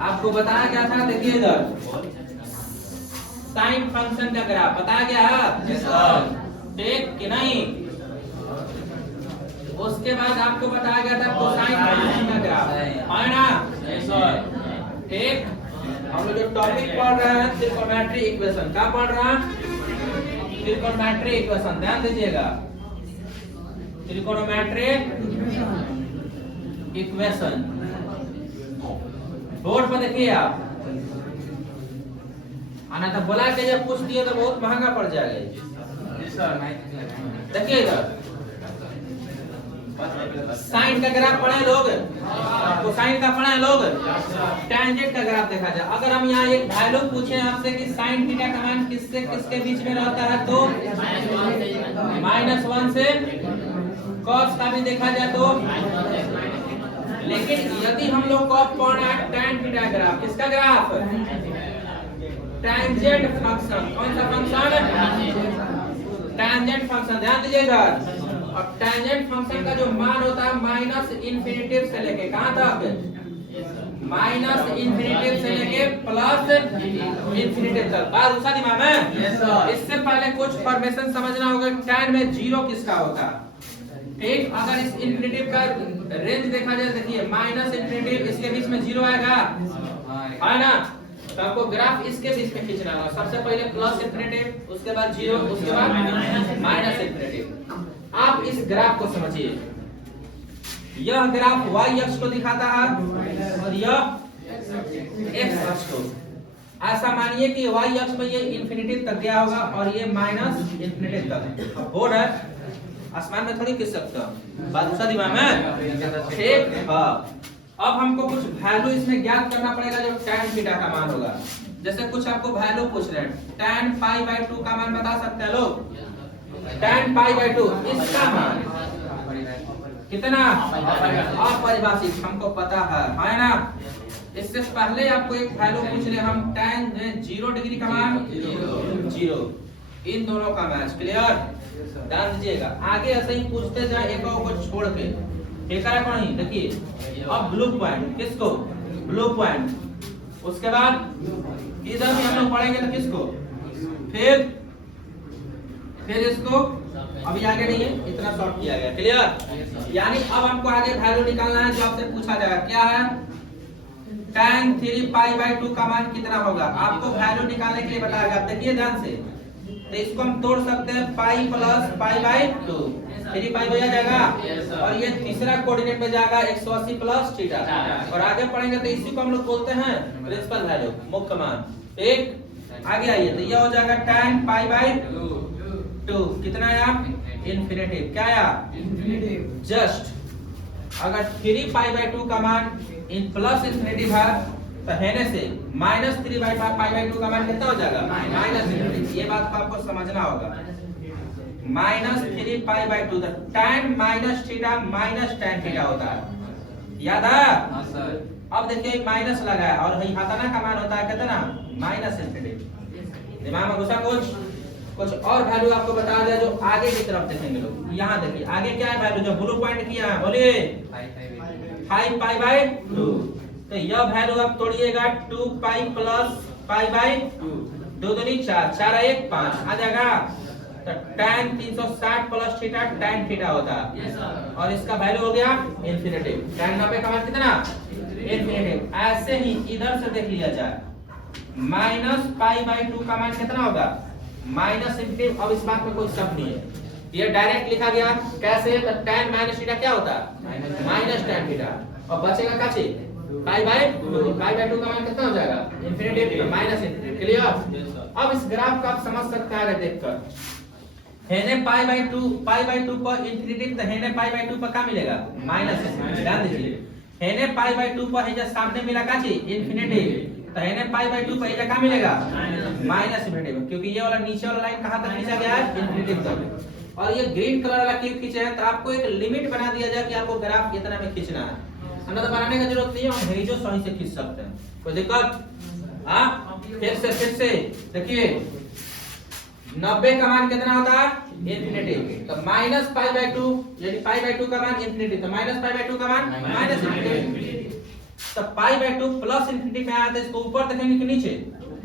आपको बताया क्या था, देखिए इधर साइन फंक्शन का ग्राफ बताया गया है, ठीक कि नहीं। उसके बाद आपको बताया गया था कोसाइन फंक्शन का ग्राफ, है ना, ठीक। हम लोग जो टॉपिक पढ़ रहे हैं त्रिकोणमिति इक्वेशन, क्या पढ़ रहे हैं, त्रिकोणमिति इक्वेशन, ध्यान दीजिएगा, त्रिकोणमिति इक्वेशन। बोर्ड पर देखिए आप, आना तो बोला कि जब पूछ दिए तो बहुत महंगा पड़ जाएगा। देखिए इधर साइन का ग्राफ पढ़े लोग, कोसाइन का पढ़े लोग, टेंजेंट का ग्राफ देखा जाए। अगर हम यहाँ एक वैल्यू पूछे आपसे कि साइन थीटा का मान किससे किसके बीच में रहता है, तो -1 से cos का भी देखा जाए तो। लेकिन यदि हम लोग को पढ़ना है tan थीटा ग्राफ, किसका ग्राफ, टेंजेंट फंक्शन। कौन सा फंक्शन, टेंजेंट फंक्शन, ध्यान दीजिएगा। और टेंजेंट फंक्शन का जो मान होता है माइनस इन्फिनिटी से लेके कहां तक, माइनस इन्फिनिटी से लेके प्लस इन्फिनिटी तक। बात उसा दिमाग में। इससे पहले कुछ फॉर्मेशन समझना होगा, tan में 0 किसका होता है, ठीक। अगर इस इन्फिनिटी का रेंज देखा जाए, देखिए माइनस इन्फिनिटी, इसके बीच में 0 आएगा, है ना। तो आपको ग्राफ इसके बीच में खींचना होगा, सबसे पहले प्लस इन्फिनिटी, उसके बाद 0, उसके बाद माइनस इन्फिनिटी। आप इस ग्राफ को समझिए, यह ग्राफ y अक्ष को दिखाता है और यह x अक्ष को। ऐसा मानिए कि y अक्ष में ये इन्फिनिटी तक गया होगा और ये माइनस इन्फिनिटी तक। अब बोर्ड है, आसमान में थोड़ी खींच सकता, बात दूसरा दिमाग में, ठीक। हाँ, अब हमको कुछ वैल्यू इसमें ज्ञात करना पड़ेगा जो tan थीटा का मान होगा। जैसे कुछ आपको वैल्यू पूछ रहे हैं, tan π/2 का मान बता सकते हैं लोग, tan π/2 इसका मान कितना, अपरिभाषित, हमको पता है ना। इससे पहले आपको एक वैल्यू पूछ रहे हम, tan 0 डिग्री का मान 0, इन दोनों का मैच, क्लियर, ध्यान दीजिएगा। आगे ऐसे ही पूछते जाए एक और को छोड़ के, ठीक है कौन, देखिए अब ब्लू पॉइंट, किसको, ब्लू पॉइंट। उसके बाद इधर भी हम लोग पढ़ेंगे तो किसको, फिर इसको, अभी आगे नहीं है, इतना शॉर्ट किया गया, क्लियर। यानी अब हमको आगे वैल्यू निकालना है जो आपसे पूछा जाएगा, क्या है, tan 3π/2 का मान कितना होगा, आपको वैल्यू निकालने के लिए बताएगा। देखिए ध्यान से, तो इसको हम तोड़ सकते हैं, पाई प्लस π/2, 3π हो जाएगा, और ये तीसरा कोऑर्डिनेट में जाएगा 180 प्लस थीटा। और आगे पढ़ेंगे तो इसी को हम लोग बोलते हैं प्रिंसिपल वैल्यू, मुख्य मान, ठीक। आगे आइए, तो यह हो जाएगा tan π/2 कितना आया, इन्फिनिटी, क्या आया, जस्ट। अगर 3π/2 का मान इन प्लस इन्फिनिटी भाग तो हेने से -3π/2 का मान कितना हो जाएगा, माइनस इन्फिनिटी। ये बात को आपको समझना होगा, -3π/2 tan minus theta minus tan theta होता है, याद है। अब देखिए माइनस लगा है और हताना का मान होता है कितना, माइनस इन्फिनिटी। दिमाग में घुसा कुछ और वैल्यू आपको बता दिया जो आगे की तरफ देखेंगे लोग। यहाँ देखिए आगे क्या है वैल्यू, जो ब्लू पॉइंट किया है, बोलिए 5π/2। तो यह वैल्यू आप तोड़िएगा, 2π प्लस π/2, 2 दूनी 4, 4 1 5 आ जाएगा। तो tan 360 plus theta tan theta होता है, और इसका वैल्यू हो गया इन्फिनिटी। tan 90 का मान कितना, इन्फिनिटी। ऐसे ही इधर से देख लिया जाए, -π/2 का मान कितना होगा, माइनस इन्फिनिटी। अब इस बात में कोई शक नहीं है, ये डायरेक्ट लिखा गया कैसे, तो tan माइनस थीटा क्या होता है, माइनस tan थीटा, और बचेगा काची π/2, π/2 का मान कितना हो जाएगा, इन्फिनिटी माइनस इन्फिनिटी, क्लियर। अब इस ग्राफ का आप समझ सकते हैं देखकर, हेने π/2 पर इन्फिनिटी, तो हेने π/2 पर क्या मिलेगा, माइनस इन्फिनिटी। ध्यान दीजिए, हेने π/2 पर है सामने मिला काची, इन्फिनिटी, तो हेने π/2 पर क्या मिलेगा, माइनस इन्फिनिटी, क्योंकि ये वाला नीचे वाला लाइन कहां तक खींचा गया है, इन्फिनिटी तक। और ये ग्रीन कलर वाला क्यूब खींचे है, तो आपको एक लिमिट बना दिया जाए कि आपको ग्राफ इतना में खींचना है, हमें तो बनाने की जरूरत नहीं है, हम भेजो सही से खींच सकते हैं, कोई दिक्कत। हाँ, फिर से देखिए 90 का मान कितना होता है, इन्फिनिटी, तो -π/2, यानी π/2 का मान इन्फिनिटी, तो -π/2 का मान माइनस इन्फिनिटी। सब पाई बाय 2 प्लस इंफिनिटी में आया तो इसको ऊपर देखेंगे कि नीचे?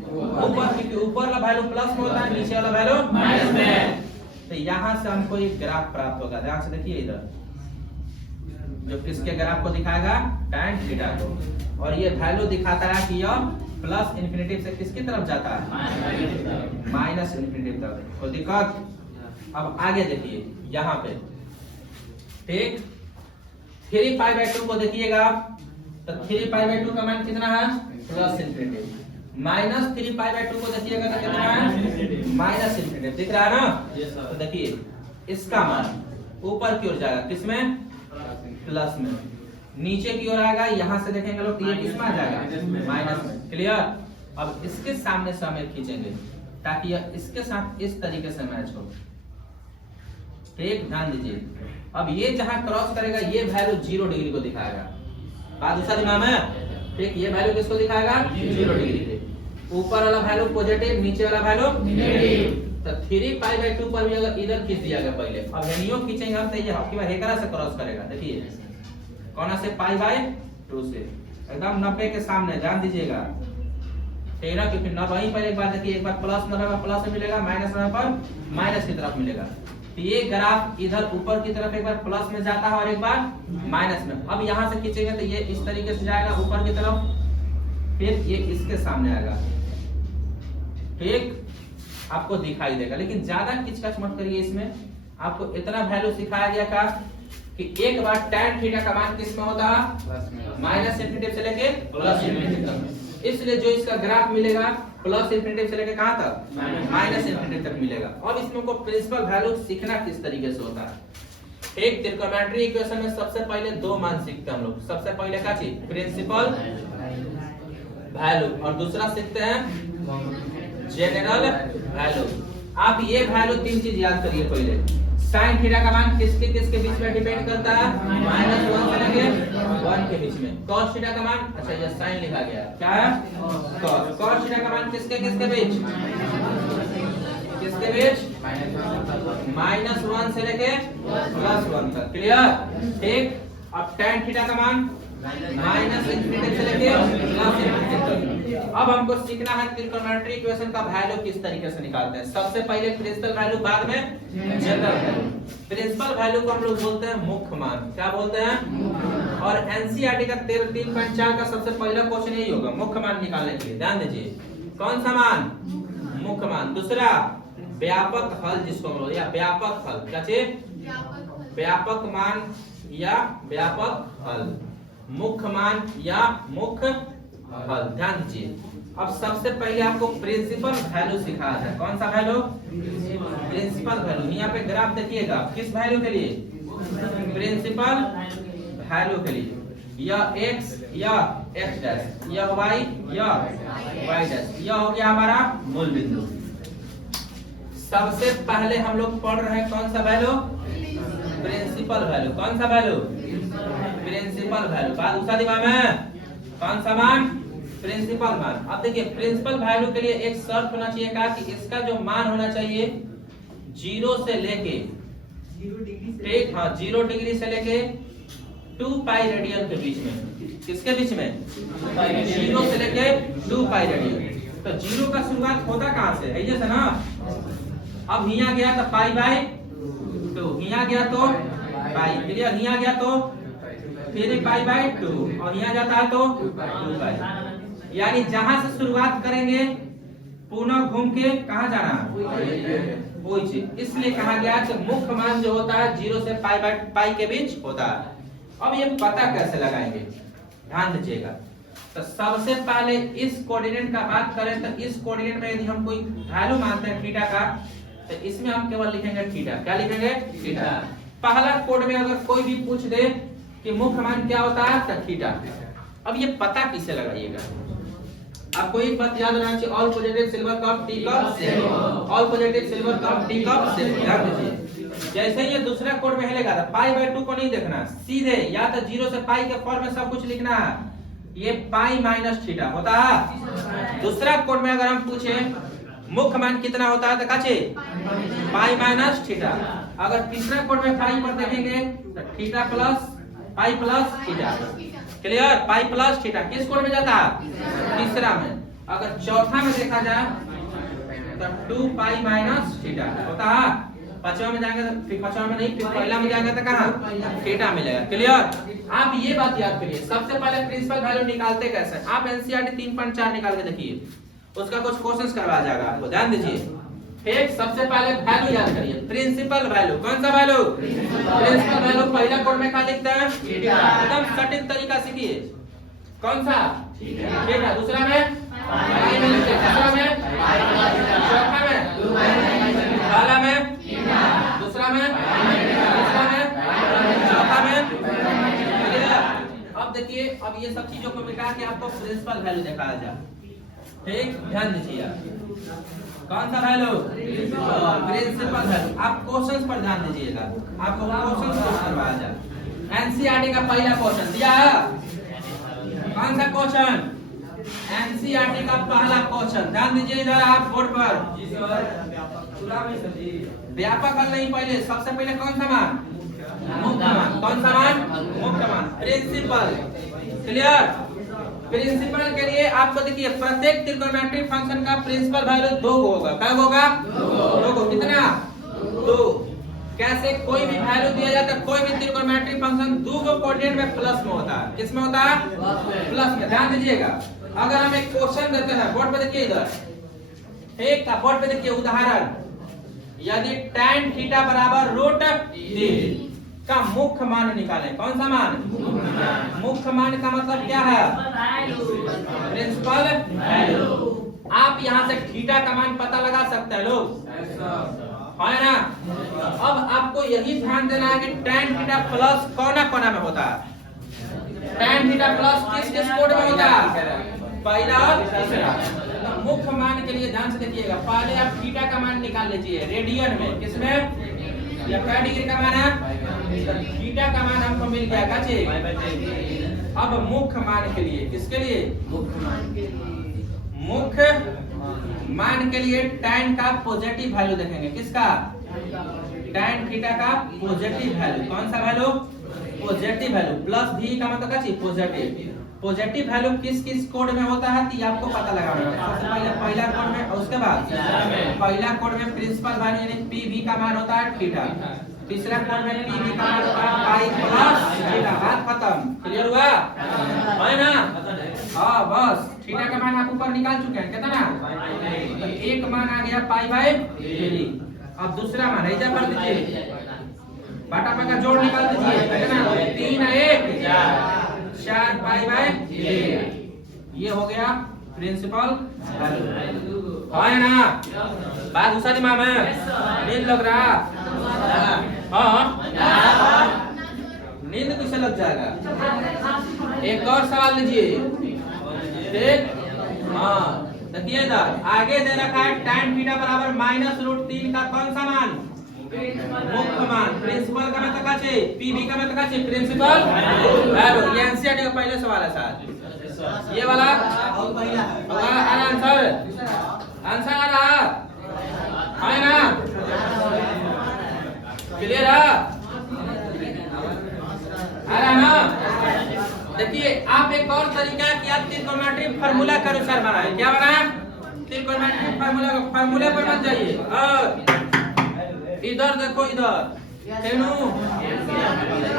ऊपर, क्योंकि ऊपर वाला वैल्यू प्लस में होता है, नीचे वाला वैल्यू माइनस में। तो यहाँ से हमको एक ग्राफ प्राप्त होगा। ध्यान से देखिए इधर, जो किसके ग्राफ को दिखाएगा? tan थीटा को। और ये वैल्यू दिखाता है कि यह प्लस इंफिनिटी से किसकी तरफ जाता है? माइनस इंफिनिटी तरफ। कोई दिक्कत? अब आगे देखिए यहाँ पे, ठीक, 3 पाई बाय 2 को देखिएगा आप, तो 3 पाई बाय 2 का मान कितना है? Plus infinity. Minus 3 pi by 2 को देखिएगा तो कितना है? Minus infinity. दिख रहा है ना? तो देखिए इसका मान ऊपर की ओर जाएगा, किसमें? प्लस में। नीचे की ओर आएगा, यहाँ से देखेंगे लोग, ये किस में आ जाएगा? माइनस में। क्लियर? अब इसके सामने से हमें खींचेंगे ताकि यह इसके साथ इस तरीके से मैच हो। ठीक, ध्यान दीजिए। अब ये जहां क्रॉस करेगा ये वैल्यू 0 डिग्री को दिखाएगा। बात दूसरा दिमाग में, ठीक, ये वैल्यू किसको दिखाएगा? 0 डिग्री के। ऊपर वाला वैल्यू पॉजिटिव, नीचे वाला वैल्यू नेगेटिव। तो 3 पाई बाय 2 पर भी अगर इधर खींच दिया गया पहले, अब हेनियो खींचेंगे हम तो ये आपकी बार एकरा से क्रॉस करेगा। देखिए कौन से? पाई बाय 2 से, एकदम 90 के सामने। ध्यान दीजिएगा, ठीक है ना? क्योंकि 90 पर एक बार देखिए, एक बार प्लस 90 पर प्लस मिलेगा, माइनस 90 पर माइनस की तरफ मिलेगा। तो ये ग्राफ इधर ऊपर की तरफ एक बार प्लस में जाता है और एक बार माइनस में। अब यहाँ से खींचेंगे तो ये इस तरीके से जाएगा ऊपर की तरफ, फिर ये इसके सामने आएगा। ठीक, आपको दिखाई देगा, लेकिन ज्यादा किचकच मत करिए। इसमें आपको इतना वैल्यू सिखाया गया था कि एक बार tan थीटा का मान किस में होता है? माइनस इंफिनिटी से लेके प्लस इंफिनिटी तक। इसलिए जो इसका ग्राफ मिलेगा प्लस इंफिनिटी से लेके कहां तक? माइनस इंफिनिटी तक मिलेगा। और इसमें को प्रिंसिपल वैल्यू सीखना किस तरीके से होता है। एक ट्रिग्नोमेट्री इक्वेशन में सबसे पहले 2 मान सीखते हैं हम लोग। सबसे पहले क्या चीज? प्रिंसिपल वैल्यू, और दूसरा सीखते हैं जनरल वैल्यू। आप ये वैल्यू 3 चीज याद करिए पहले। साइन थीटा का मान किसके किसके बीच में डिपेंड करता है? -1 से लेके 1 के बीच में। cos थीटा का मान, अच्छा ये साइन लिखा गया है, क्या है? cos थीटा का मान किसके किसके बीच? किसके बीच? -1 से लेके +1 तक। क्लियर? ठीक, अब tan थीटा का मान माइनस इंफिनिटी से लेके प्लस इंफिनिटी तक। अब हमको सीखना है ट्रिग्नोमेट्री इक्वेशन का वैल्यू किस तरीके से निकालते हैं। सबसे पहले प्रिंसिपल वैल्यू, बाद में जनरल वैल्यू। प्रिंसिपल वैल्यू को हम लोग बोलते हैं मुख्य मान। क्या बोलते हैं? और एनसीईआरटी का 3.4 का सबसे पहला क्वेश्चन यही होगा, मुख्य मान निकालने के लिए। ध्यान दीजिए, कौन सा मान? मुख्य मान। दूसरा व्यापक हल जिसको हम लोग, या व्यापक हल, क्या चीज? व्यापक मान या व्यापक हल, मुख्य मान या मुख्य हल। ध्यान दीजिए, अब सबसे पहले आपको प्रिंसिपल वैल्यू सिखाया था। कौन सा वैल्यू? Principal value. यहाँ पे ग्राफ देखिएगा, किस वैल्यू के लिए? प्रिंसिपल वैल्यू के लिए। यह x या x डैश, यह y या y डैश, यह हो गया हमारा मूल बिंदु। सबसे पहले हम लोग पढ़ रहे हैं कौन सा वैल्यू? Principal value. कौन सा वैल्यू? Principal value. बात दूसरा दिमाग में, कौन सा मान? प्रिंसिपल मान। अब देखिए प्रिंसिपल वैल्यू के लिए एक शर्त होना चाहिए का कि इसका जो मान होना चाहिए 0 से लेके, ठीक, हाँ, 0 डिग्री से लेके 2 पाई रेडियन के बीच में। किसके बीच में? 0 से लेके 2 पाई रेडियन। तो 0 का शुरुआत होता कहां से? है जैसे ना, अब यहाँ गया तो पाई बाय 2, यहाँ गया तो पाई, क्लियर? यहाँ गया तो 3 पाई बाय 2, और यहाँ जाता है तो 2 पाई। यानी जहां से शुरुआत करेंगे पुनः घूम के कहां जाना? वही चीज। इसलिए कहा गया कि मुख्य मान जो होता है 0 से पाई बाय पाई के बीच होता है। अब ये पता कैसे लगाएंगे? ध्यान दीजिएगा। तो सबसे पहले इस कोऑर्डिनेट का बात करें तो इस कोऑर्डिनेट में यदि हम कोई वैल्यू मानते हैं थीटा का, तो इसमें हम केवल लिखेंगे थीटा। क्या लिखेंगे? थीटा। पहला कोड में अगर कोई भी पूछ दे कि मुख्य मान क्या होता है, तो थीटा। अब ये पता किसे लगाइएगा? आपको एक बात याद रखना चाहिए, all positive silver cup tea cup same, all positive silver cup tea cup same. ध्यान दीजिए, जैसे ही ये दूसरा कोड में हिलेगा तो पाई बाय 2 को नहीं देखना, सीधे या तो 0 से पाई के फॉर्म में सब कुछ लिखना है। ये पाई माइनस थीटा होता है। दूसरा कोड में अगर हम पूछे मुख्य मान कितना होता है तो काचे पाई माइनस थीटा। अगर तीसरा कोड में पाई पर देखेंगे तो theta plus pi plus theta. Clear? पाई प्लस थीटा किस कोण में जाता है? तीसरा में। अगर चौथा में देखा जाए तो 2 पाई माइनस थीटा होता है। पांचवा में जाएंगे तो फिर पांचवा में नहीं, फिर पहला में जाएंगे तो कहां? थीटा मिलेगा। क्लियर? आप ये बात याद करिए, सबसे पहले प्रिंसिपल वैल्यू निकालते कैसे? आप एनसीईआरटी 3.4 निकाल के देखिए, उसका कुछ क्वेश्चंस करवाया जाएगा आपको, ध्यान दीजिए। एक सबसे पहले वैल्यू याद करिए, प्रिंसिपल वैल्यू। कौन सा वैल्यू? प्रिंसिपल वैल्यू पहला कोड में क्या लिखते हैं? एकदम सटीक तरीका सीखिए। कौन सा? थीटा। दूसरा में पाई में लिखते हैं, तीसरा में, चौथा में, पहला में, दूसरा में, तीसरा में, चौथा में। अब देखिए, अब ये सब चीजों को मिटा के आपको प्रिंसिपल वैल्यू दिखाया जाए। ठीक, ध्यान दीजिए आप। कौन सा वैल्यू? Principal value. आप क्वेश्चंस पर ध्यान दीजिएगा, आपको क्वेश्चंस सोल्व करवाया जाए। एनसीईआरटी का पहला क्वेश्चन दिया है, कौन सा क्वेश्चन? एनसीईआरटी का पहला क्वेश्चन, ध्यान दीजिए इधर आप बोर्ड पर। व्यापक हल नहीं, पहले सबसे पहले कौन सा मान? मुख्य मान। कौन सा मान? मुख्य मान, प्रिंसिपल। क्लियर? प्रिंसिपल के लिए आपको देखिए, प्रत्येक त्रिकोणमितीय फंक्शन का प्रिंसिपल वैल्यू 2 होगा। क्या होगा? 2। कितना? 2। कैसे? कोई भी वैल्यू दिया जाता है, कोई भी त्रिकोणमितीय फंक्शन 2 कोऑर्डिनेट में प्लस में होता है। किस में होता है? प्लस में। ध्यान दीजिएगा, अगर हम एक क्वेश्चन देते हैं, बोर्ड पे देखिए इधर एक का, बोर्ड पे देखिए उदाहरण, यदि tan थीटा बराबर √3 का मुख्य मान निकालें। कौन सा मान? मुख्य मान का मतलब क्या है? Principal value. आप यहाँ से थीटा का मान पता लगा सकते हैं लोग, है ना? अब आपको यही ध्यान देना है कि tan थीटा प्लस कोना में होता है। tan थीटा प्लस किस किस कोड में होता है? पहला और तीसरा। तो मुख्य मान के लिए ध्यान से देखिएगा, पहले आप थीटा का मान निकाल लीजिए रेडियन में। किसमें? या क्या डिग्री का मान है? थीटा का मान हमको मिल गया का चीज। अब मुख्य मान के लिए, किसके लिए? मुख्य मान के लिए tan का पॉजिटिव वैल्यू देखेंगे। किसका? tan थीटा का पॉजिटिव वैल्यू। कौन सा वैल्यू? Positive value. प्लस भी का मतलब क्या चीज? पॉजिटिव। पॉजिटिव वैल्यू किस किस कोड में होता है तो आपको पता लगाना है। सबसे पहले पहला कोड में, और उसके बाद पहला कोड में प्रिंसिपल वैल्यू यानी पीवी का मान होता है थीटा। तीसरा कोड में पीवी का मान होता है पाई प्लस थीटा। बात खत्म। क्लियर हुआ? है ना? हाँ, बस थीटा का मान आप ऊपर निकाल चुके हैं। कितना? तो एक मान आ गया पाई बाय 3। अब दूसरा मान ऐसा कर दीजिए, बाटा का जोड़ निकाल दीजिए। कितना? 3 1 4 पाई बाय 3। ये हो गया प्रिंसिपल वैल्यू, है ना? बात दूसरा दिमाग में नींद लग रहा? हाँ, नींद किसे लग जाएगा? एक और सवाल लीजिए। ठीक, हाँ देखिए इधर आगे दे रखा है tan थीटा बराबर -√3 का कौन सा मान? मुख्य मान। प्रिंसिपल का मतलब क्या चाहिए? पीवी का मतलब क्या चाहिए? Principal value. ये एनसीईआरटी का पहले सवाल है साहब, ये वाला आंसर आ रहा है ना? क्लियर है? आ रहा ना? देखिए, आप एक और तरीका कि आप त्रिकोणमितीय फार्मूला के अनुसार बनाएं। क्या बनाएं? त्रिकोणमितीय फार्मूला का फार्मूले पर मत जाइए, और इधर देखो, इधर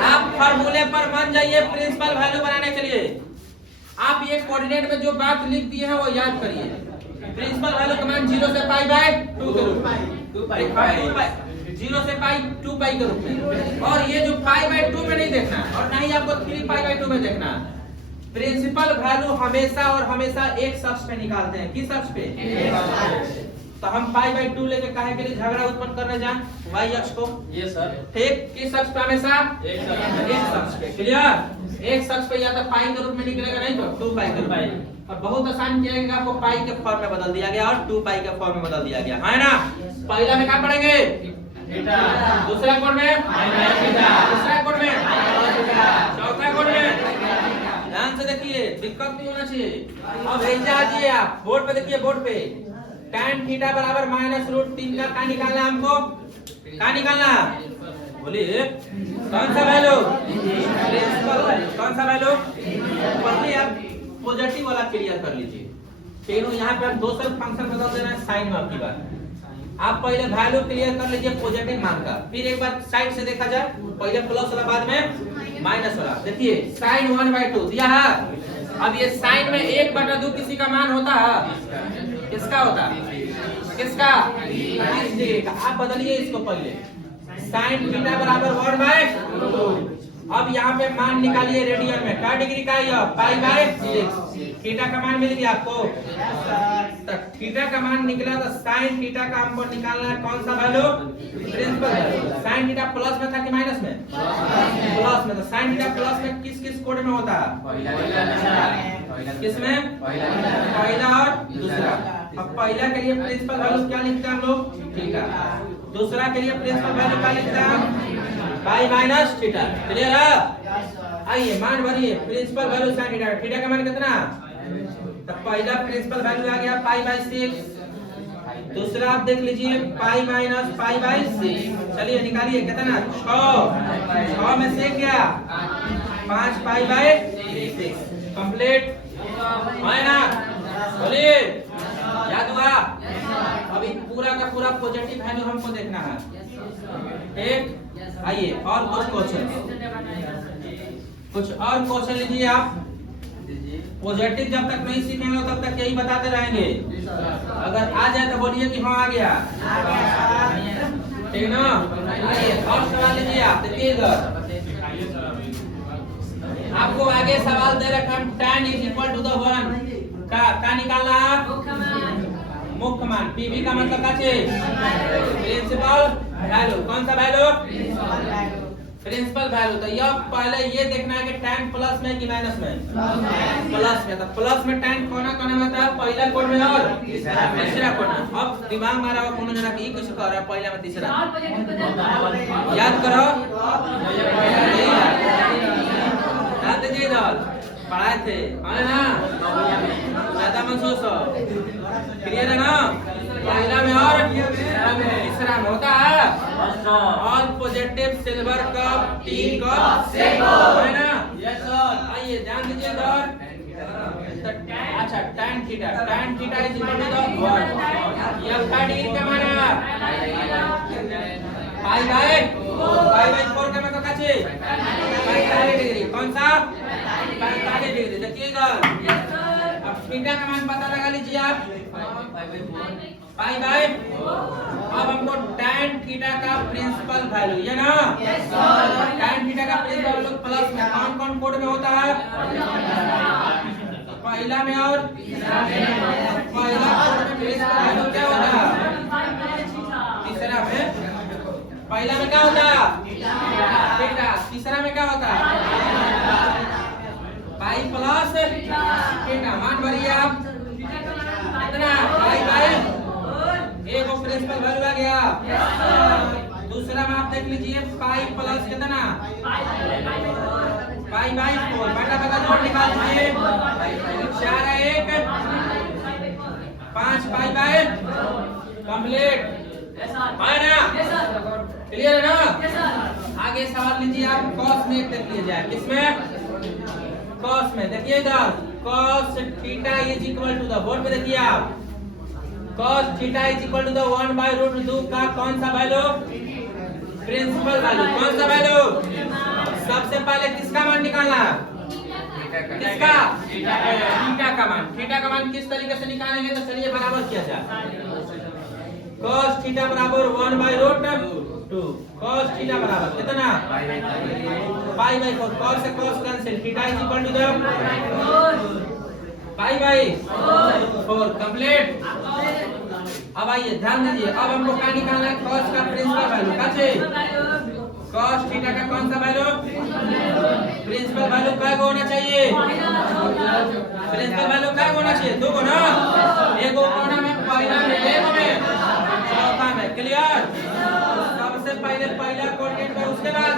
आप फार्मूले पर मान जाइए प्रिंसिपल वैल्यू बनाने के लिए। आप ये कोऑर्डिनेट में जो बात लिख दी है वो याद करिए। प्रिंसिपल वैल्यू का मान 0 से पाई बाय 2 के रूप में, 0 से पाई 2 पाई के रूप में। और ये जो पाई बाय 2 में नहीं देखना, और ना ही आपको 3 पाई बाय 2 में देखना। प्रिंसिपल वैल्यू हमेशा और हमेशा एक अक्ष पे निकालते हैं। किस अक्ष पे? तो हम पाई बाय 2 लेके काहे के लिए झगड़ा उत्पन्न करने जाएं? वाई अक्ष को। ये सर ठीक, किस अक्ष पे? हमेशा एक अक्ष पे। क्लियर? एक अक्ष पे या तो पाई के रूप में निकलेगा, नहीं तो 2 पाई के रूप में। और बहुत आसान किया गया, आपको पाई के फॉर्म में बदल दिया गया और 2 पाई के फॉर्म में बदल दिया गया, है ना? पहला में क्या पढ़ेंगे? थीटा। दूसरा कोड में थीटा। तीसरा कोड में चौथा कोड में। ध्यान से देखिए, दिक्कत नहीं होना चाहिए। अब भेजा आइए आप बोर्ड पे, देखिए बोर्ड पे tan थीटा बराबर -√3 का निकालना हमको। क्या निकालना? बोलिए। कौन सा वैल्यू? Principal value. कौन सा वैल्यू? पहले आप पॉजिटिव वाला क्लियर कर लीजिए, फिर यहाँ पे हम दूसरा फंक्शन बदल देना है साइन में। आपकी बात आप पहले वैल्यू क्लियर कर लीजिए पॉजिटिव मान का, फिर एक बार साइड से देखा जाए, पहले प्लस वाला बाद में माइनस वाला। देखिए साइन 1/2 दिया है। अब ये साइन में 1/2 किसी का मान होता है, किसका होता है? किसका? आप बदलिए इसको, पहले साइन थीटा बराबर 1/2। अब यहाँ पे मान निकालिए रेडियन में, क्या डिग्री का है? π/6। थीटा का मान मिल गया आपको, तो थीटा का मान निकला, तो साइन थीटा का हमको निकालना है कौन सा value? Principal value. Sine theta plus में था कि माइनस में? प्लस में। तो साइन थीटा प्लस में किस किस कोड में होता है? किसमें? पहला और दूसरा। अब पहला के लिए प्रिंसिपल वैल्यू क्या लिखते हैं हम लोग? थीटा। दूसरा के लिए प्रिंसिपल वैल्यू क्या लिखते हैं? पाई माइनस थीटा। क्लियर है? आइए मान भरिए, principal value sine theta. Theta का मान कितना? तो पहला प्रिंसिपल वैल्यू आ गया π/6। दूसरा आप देख लीजिए पाई माइनस π/6। चलिए निकालिए कितना? 6 में से क्या? 5 π/6 कंप्लीट है ना? बोलिए याद हुआ? अभी पूरा का पूरा पॉजिटिव वैल्यू हमको देखना है। ठीक, आइए और कुछ क्वेश्चन, कुछ और क्वेश्चन लीजिए आप। पॉजिटिव जब तक नहीं सीखेंगे तब तक यही बताते रहेंगे। अगर आ जाए तो बोलिए कि हाँ आ गया। ठीक ना? आइए और सवाल लीजिए आप। देखिए इधर आपको आगे सवाल दे रखा है, tan = 1 का निकालना है? मुख्य मान। पीवी का मतलब क्या चीज? Principal value. कौन सा वैल्यू? Principal value. तो यह पहले ये देखना है कि tan प्लस में कि माइनस में? प्लस में। तो प्लस में tan कोना कोना में होता है, पहला कोड में और तीसरा कोड में। अब दिमाग मारा हो कोनो जना की कुछ कर रहा है, पहला में तीसरा याद करो। याद दीजिए, इधर पढ़ाए थे है ना? ज्यादा महसूस हो। क्लियर है ना? पहला में और तीसरा में होता है all positive silver cup tea cup है ना? Yes sir. आइए ध्यान दीजिए इधर। अच्छा tan थीटा = 1। ये आपका डिग्री का मान है π/4 का मतलब क्या है? 45 डिग्री। कौन सा? 45 डिग्री। देखिएगा अब थीटा का मान पता लगा लीजिए आप, π/4। अब हमको tan थीटा का प्रिंसिपल वैल्यू, ये ना? tan थीटा का प्रिंसिपल वैल्यू प्लस में कौन कौन कोड में होता है? पहला में और पहला कोड में प्रिंसिपल वैल्यू क्या होता है? तीसरा में। पहला में क्या होता है? थीटा। तीसरा में क्या होता है? पाई प्लस थीटा। मान भरिए आप कितना? एक प्रिंसिपल वैल्यू आ गया। दूसरा में आप देख लीजिए पाई प्लस कितना? π/4। बटा जोड़ निकाल लीजिए। 4 है 1 5 π/4 कंप्लीट है ना? क्लियर है ना? आगे सवाल लीजिए आप। कॉस में देख लिया जाए। किसमें? कॉस में। देखिएगा cos थीटा = बोर्ड पे देखिए आप, cos थीटा = 1/√2 का कौन सा वैल्यू? Principal value. कौन सा वैल्यू? सबसे पहले किसका मान निकालना? किसका? थीटा का मान। थीटा का मान किस तरीके से निकालेंगे? तो चलिए बराबर किया जाए। cos थीटा बराबर 1/√2। cos थीटा बराबर कितना? π/4। cos से cos कैंसिल। Theta = π/4 complete. अब आइए ध्यान दीजिए, अब हमको क्या निकालना है? cos का प्रिंसिपल वैल्यू क्या चाहिए? cos थीटा का कौन सा वैल्यू? प्रिंसिपल वैल्यू क्या होना चाहिए? प्रिंसिपल वैल्यू क्या होना चाहिए? 2 को ना? एक कोना में, पहला में, एक में, चौथा में। क्लियर? सबसे पहले पहला कोऑर्डिनेट में, उसके बाद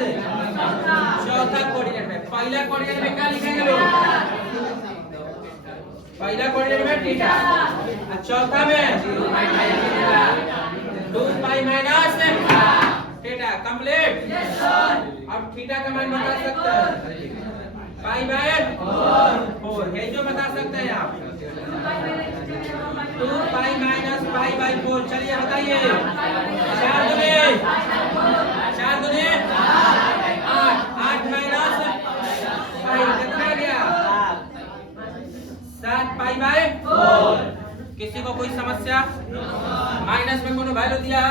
चौथा कोऑर्डिनेट में। पहला कोऑर्डिनेट में क्या लिखेंगे लोग? पहला कोऑर्डिनेट में थीटा, चौथा में 2 pi minus theta. Complete. Yes sir. अब थीटा का मान बता सकते हैं पाई बाय 4 है जो बता सकते हैं आप 2 पाई माइनस पाई बाय 4। चलिए बताइए 4 दूनी 8 माइनस पाई कितना गया 7 पाई बाय 4। किसी को कोई समस्या माइनस में कोनो वैल्यू दिया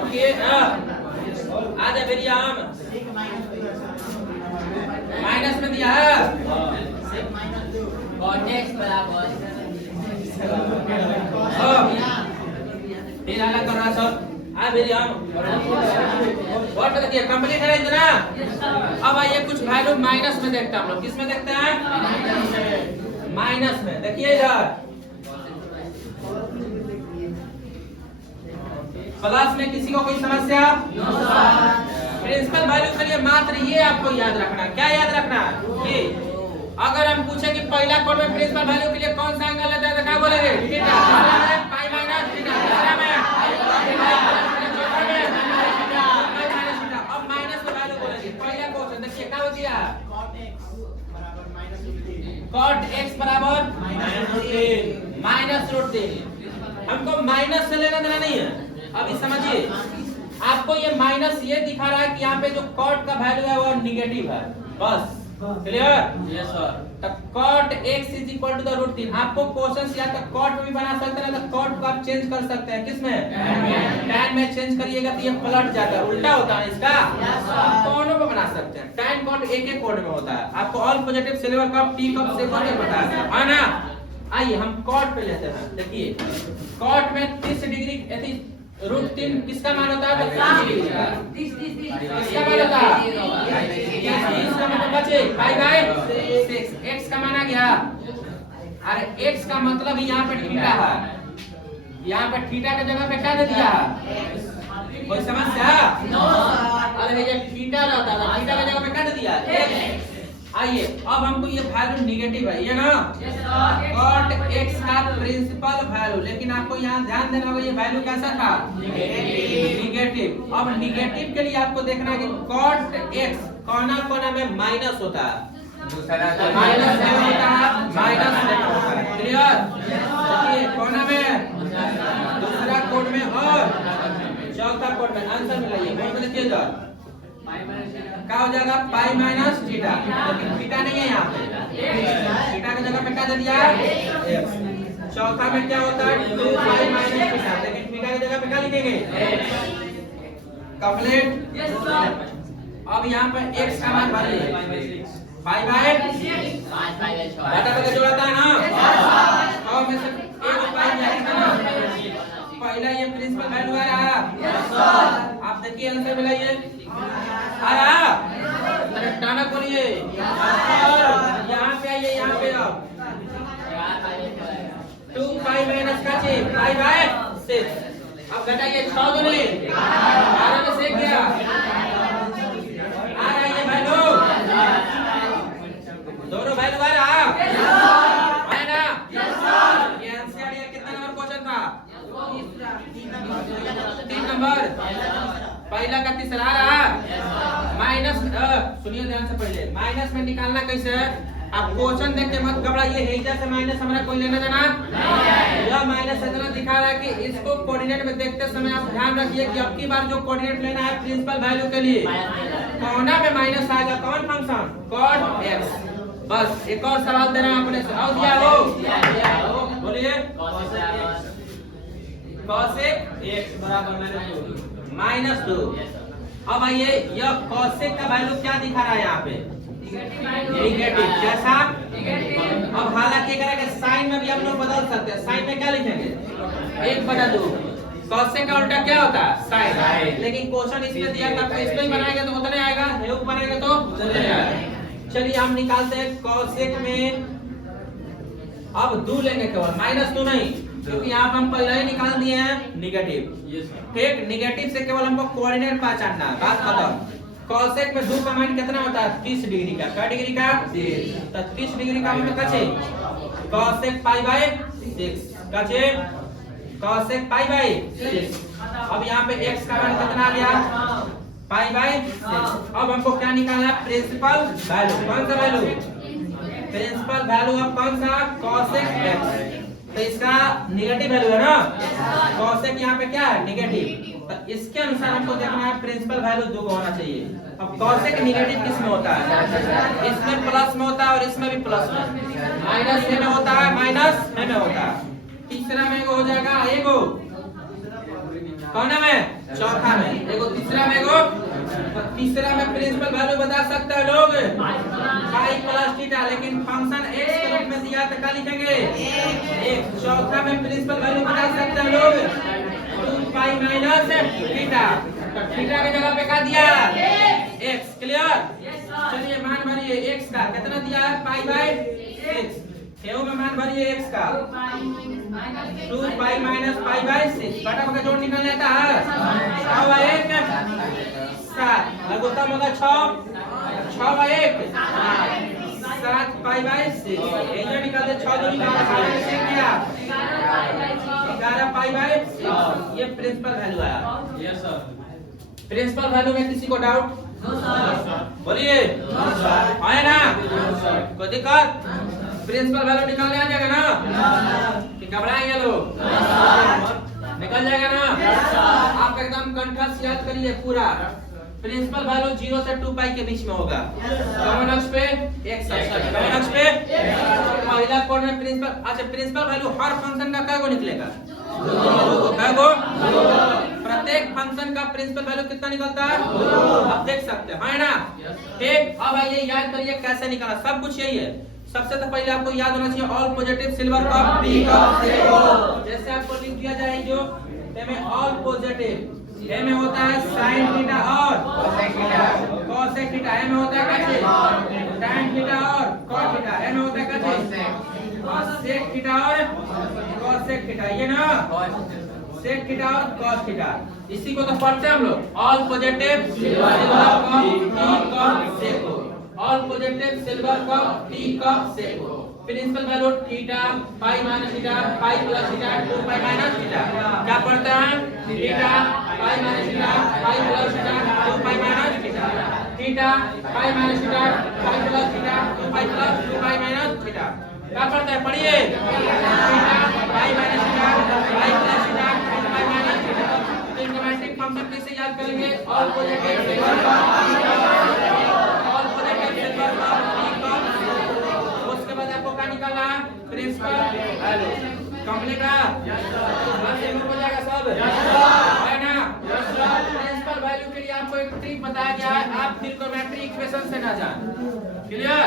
ओके आजा बेरिया हम माइनस में दिया है फिर अलग कर रहा सब आ बेरिया हम व्हाट कर दिया कंप्लीट है इतना। अब आइए कुछ वैल्यू माइनस में देखते हैं हम लोग। किस में देखते हैं माइनस में। देखिए इधर प्लस में किसी को कोई समस्या प्रिंसिपल वैल्यू के लिए मात्र ये आपको याद रखना। क्या याद रखना ये अगर हम पूछे कि पहला कोड में प्रिंसिपल वैल्यू के लिए कौन सा एंगल लेता है तो क्या बोलेंगे थीटा। Pi minus theta. तीसरा में चौथा में अब माइनस का वैल्यू बोलेंगे। पहला क्वेश्चन देखिए क्या हो गया cot x बराबर -√3। हमको माइनस से लेना देना नहीं है। अभी समझिए आपको ये माइनस ये दिखा रहा है कि यहाँ पे जो cot का वैल्यू है वो नेगेटिव है बस। Clear yes sir. तो cot x = √3। आपको क्वेश्चन या तो cot में भी बना सकते हैं तो cot को आप चेंज कर सकते हैं किसमें tan में चेंज करिएगा तो ये पलट जाता है उल्टा होता है इसका। दोनों को बना सकते हैं। tan cot एक एक कोड में होता है। आपको all positive silver cup tea cup से कोड पता है ना। आइए हम cot पे लेते हैं। देखिए cot में 30 डिग्री √3 किसका मान होता है 30 डिग्री का। किसका मान होता है इसका मतलब बचे पाई बाय 6। x का मान आ गया। अरे x का मतलब यहाँ पे थीटा है। यहाँ पे थीटा की जगह पे क्या दे दिया कोई समस्या अरे ये थीटा रहता है थीटा की जगह पे क्या दे दिया x। आइए अब हमको ये वैल्यू नेगेटिव है ये ना cot x का प्रिंसिपल वैल्यू। लेकिन आपको यहाँ ध्यान देना होगा ये वैल्यू कैसा था नेगेटिव। अब नेगेटिव के लिए आपको देखना है कि cot x कोना कोना में माइनस होता है माइनस होता है क्लियर। देखिए कोना में दूसरा कोड में और चौथा कोड में आंसर मिलाइए। बोल के लिखिए इधर क्या हो जाएगा पाई माइनस थीटा। लेकिन थीटा नहीं है यहाँ पे थीटा की जगह पे क्या दे दिया है। चौथा में क्या होता है 2 पाई माइनस थीटा। लेकिन थीटा की जगह पे क्या लिखेंगे कंप्लीट यस सर। अब यहाँ पे x का मान भरिए पाई बाय 6 डाटा पे जोड़ा था ना और में से एक पाई जाएगा ना। पहला ये प्रिंसिपल वैल्यू आ रहा यस सर। आप देखिए आंसर मिलाइए आया अरे टाना खोलिए यहाँ पे आइए यहाँ पे अब 2 पाई माइनस का पाई बाय 6। अब घटाइए 6 दूनी 12 में से क्या आ रहा है भाई लोग दोनों भाई लोग आ रहा है ना ये आंसर कितना नंबर क्वेश्चन था 3 नंबर। पहला का तीसरा आ रहा माइनस सुनिए ध्यान से पहले माइनस में निकालना कैसे है। आप क्वेश्चन देख के मत घबराइए हेजा से माइनस हमारा कोई लेना देना यह माइनस इतना दिखा रहा है कि इसको कोऑर्डिनेट में देखते समय आप ध्यान रखिए कि अब की बार जो कोऑर्डिनेट लेना है प्रिंसिपल वैल्यू के लिए कोना में माइनस आएगा कौन फंक्शन cot x। बस एक और सवाल देना आपने और दिया हो बोलिए cos x बराबर -2। अब आइए यह cos का वैल्यू क्या दिखा रहा है यहाँ पे नेगेटिव। कैसा अब हालांकि अगर साइन में भी हम लोग बदल सकते हैं। साइन में क्या लिखेंगे 1/2। cos का उल्टा क्या होता है साइन। लेकिन क्वेश्चन इसमें दिया था तो इसमें ही बनाएंगे तो उतना आएगा योग बनाएंगे तो उतना आएगा। चलिए हम निकालते हैं cos में अब 2 लेंगे केवल -2 नहीं क्योंकि यहाँ पर हम पहले ही निकाल दिए हैं नेगेटिव। ठीक नेगेटिव से केवल हमको कोऑर्डिनेट पहचानना है बात खत्म। cos में 2 का मान कितना होता है 30 डिग्री का। क्या डिग्री का 30 डिग्री का मतलब कछे cos pi by 6 कछे cosec pi by 6। अब यहाँ पे x का मान कितना आ गया पाई बाई 6। अब हमको क्या निकालना है प्रिंसिपल वैल्यू। कौन सा वैल्यू प्रिंसिपल वैल्यू अब कौन सा cosec x। तो इसका निगेटिव वैल्यू है ना cosec यहाँ पे क्या है नेगेटिव। तो इसके अनुसार हमको देखना है प्रिंसिपल वैल्यू 2 होना चाहिए। अब cosec निगेटिव किस में होता है इसमें प्लस में होता है और इसमें भी प्लस में माइनस में होता है माइनस में होता है। तीसरा में हो जाएगा एगो कौन में चौथा में एगो तीसरा में एगो। तीसरा में प्रिंसिपल वैल्यू बता सकते हैं लोग पाई प्लस थीटा लेकिन फंक्शन x के रूप में दिया तो क्या लिखेंगे एक। चौथा में प्रिंसिपल वैल्यू बता सकते हैं लोग 2 पाई माइनस थीटा। तो थीटा की जगह पे क्या दिया x। क्लियर। चलिए मान भरिए x का कितना दिया है पाई बाई 6। एवं में मान भरिए x का 2 पाई माइनस पाई बाई 6। बटा का जोड़ निकल जाता है 6 बाई 1 7 लघुत्तम होगा 6 बाई 1 7 पाई बाई 6। ये निकालते 6 दूनी 12 से किया 11 पाई बाई 6। ये प्रिंसिपल वैल्यू आया। Yes sir. प्रिंसिपल वैल्यू में किसी को डाउट बोलिए आए ना कोई दिक्कत। प्रिंसिपल वैल्यू निकालने आ जाएगा ना कि घबराएंगे लोग निकल जाएगा ना। आप एकदम कंठस्थ याद करिए पूरा। प्रिंसिपल वैल्यू 0 से 2 पाई के बीच में होगा। कॉमन अक्ष पे x कॉमन अक्ष पे पहला कोण में प्रिंसिपल। अच्छा प्रिंसिपल वैल्यू हर फंक्शन का कैगो निकलेगा कैगो। प्रत्येक फंक्शन का प्रिंसिपल वैल्यू कितना निकलता है आप देख सकते हैं है ना। ठीक अब आइए याद करिए कैसे निकाला सब कुछ यही है। सबसे तो पहले आपको याद होना चाहिए all positive silver cup p cup जैसे आपको लिख दिया जाए जो में ऑल पॉजिटिव ए में होता है sin थीटा और cosec थीटा। ए में होता है कैसे tan थीटा और cos थीटा। ए में होता है कैसे sec थीटा और cosec थीटा। ये ना sec थीटा और cos थीटा। इसी को तो पढ़ते हैं हम लोग ऑल पॉजिटिव सिल्वर कप सेको all positive silver cup p cup सेको। Principal value theta pi minus theta pi plus theta 2 pi minus theta. क्या पढ़ते हैं theta pi minus theta pi plus theta 2 pi minus theta. Theta pi minus theta pi plus theta 2 pi plus 2 pi minus theta. क्या पढ़ते हैं पढ़िए theta pi minus theta pi plus theta 2 pi minus theta. तो इनका matric function कैसे याद करेंगे all positive silver cup उसके बाद आपको क्या निकालना है प्रिंसिपल वैल्यू कंप्लीट है। हो जाएगा सब है ना। प्रिंसिपल वैल्यू के लिए आपको एक ट्रिक बताया गया है आप ट्रिग्नोमेट्री इक्वेशन से ना जाएं। क्लियर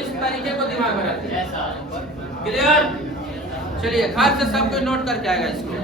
इस तरीके को दिमाग में रखिए। क्लियर चलिए खास से सब कोई नोट करके आएगा इसको।